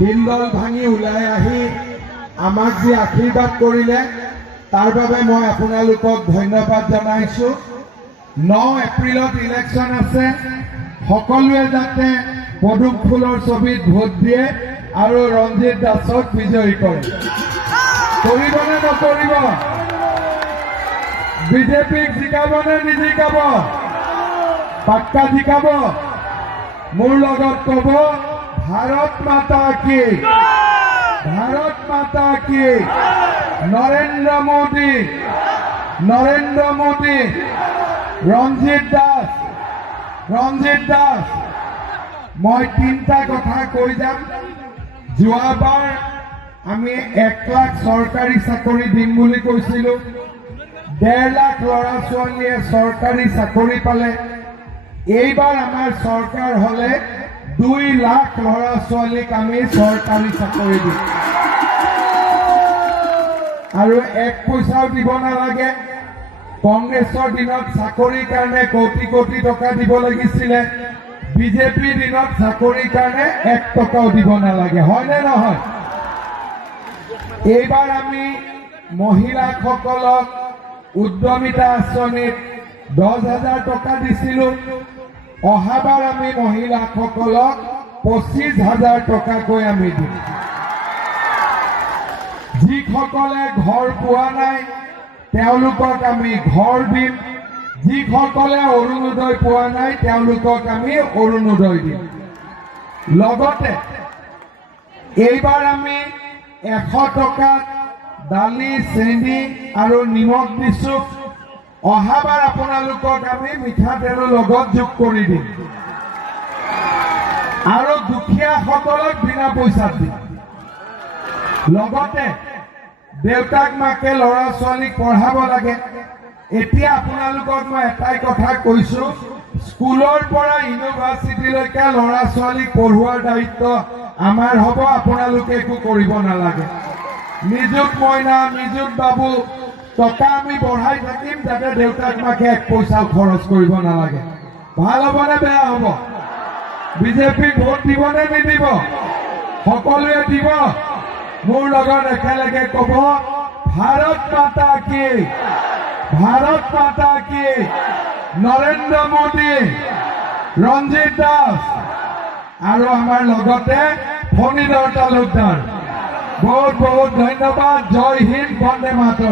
হিন্দল ভাঙি ওলাই আহি আমাক যি আশীৰ্বাদ কৰিলে তাৰ বাবে মই আপোনালোকক ধন্যবাদ জনাইছো। 9 এপ্ৰিলত ইলেকশ্যন আছে, সকলোৱে যাতে পদুম ফুলৰ ছবিত ভোট দিয়ে আৰু ৰঞ্জিত দাসক বিজয়ী কৰে। কৰিবনে নকৰিব? বিজেপিক জিকাবনে নিজিকাব? পাক্কা জিকাব? মোৰ লগত কব ভাৰত মাতা কি, ভাৰত মাতা কি, নৰেন্দ্ৰ মোদী, নৰেন্দ্ৰ মোদী, ৰঞ্জিত দাস, ৰঞ্জিত দাস। মই 3টা কথা কৈ যাম। যোৱাবাৰ আমি 1 লাখ চৰকাৰী চাকৰি দিম বুলি কৈছিলো। 1.5 লাখ ল'ৰা ছোৱালীয়ে চৰকাৰী চাকৰি পালে। এইবাৰ আমাৰ চৰকাৰ হলে 2 লাখ ল'ৰা ছোৱালীক আমি চৰকাৰী চাকৰি দিম আৰু 1 পইচাও দিব নালাগে। কংগ্ৰেছৰ দিনত চাকৰিৰ কাৰণে কোটি কোটি টকা দিব লাগিছিলে, বিজেপিৰ দিনত চাকৰিৰ কাৰণে 1 টকাও দিব নালাগে, হয়নে নহয়? এইবাৰ আমি মহিলাসকলক উদ্যমিতা আঁচনিত 10,000 টকা দিছিলো। অহাবাৰ আমি মহিলাসকলক 25,000 টকাকৈ আমি দিম। যিসকলে ঘৰ পোৱা নাই তেওঁলোকক আমি ঘৰ দিম, যিসকলে অৰুণোদয় পোৱা নাই তেওঁলোকক আমি অৰুণোদয় দিম। লগতে এইবাৰ আমি 100 টকাত দালি, চেনি আৰু নিমখ দিছো। অহাবাৰ আপোনালোকক আমি মিঠাতেলৰ লগত যোগ কৰি দিম আৰু দুখীয়াসকলক বিনা পইচাত দিম। লগতে দেউতাক মাকে ল'ৰা ছোৱালীক পঢ়াব লাগে। এতিয়া আপোনালোকক মই এটাই কথা কৈছো, স্কুলৰ পৰা ইউনিভাৰ্চিটিলৈকে ল'ৰা ছোৱালীক পঢ়োৱাৰ দায়িত্ব আমাৰ হ'ব। আপোনালোকে একো কৰিব নালাগে। নিযুত মইনা, নিযুত বাবু টকা আমি বঢ়াই থাকিম যাতে দেউতাক মাকে 1 পইচাও খৰচ কৰিব নালাগে। ভাল হ'বনে বেয়া হ'ব? বিজেপিক ভোট দিবনে নিদিব? সকলোৱে দিব। মোৰ লগত একেলগে কব ভাৰত মাতা কি, ভাৰত মাতা কি, নৰেন্দ্ৰ মোদী, ৰঞ্জিত দাস আৰু আমাৰ লগতে ফণীধৰ তালুকদাৰ। বহুত বহুত ধন্যবাদ। জয় হিন্দ, বন্দে মাতৰম।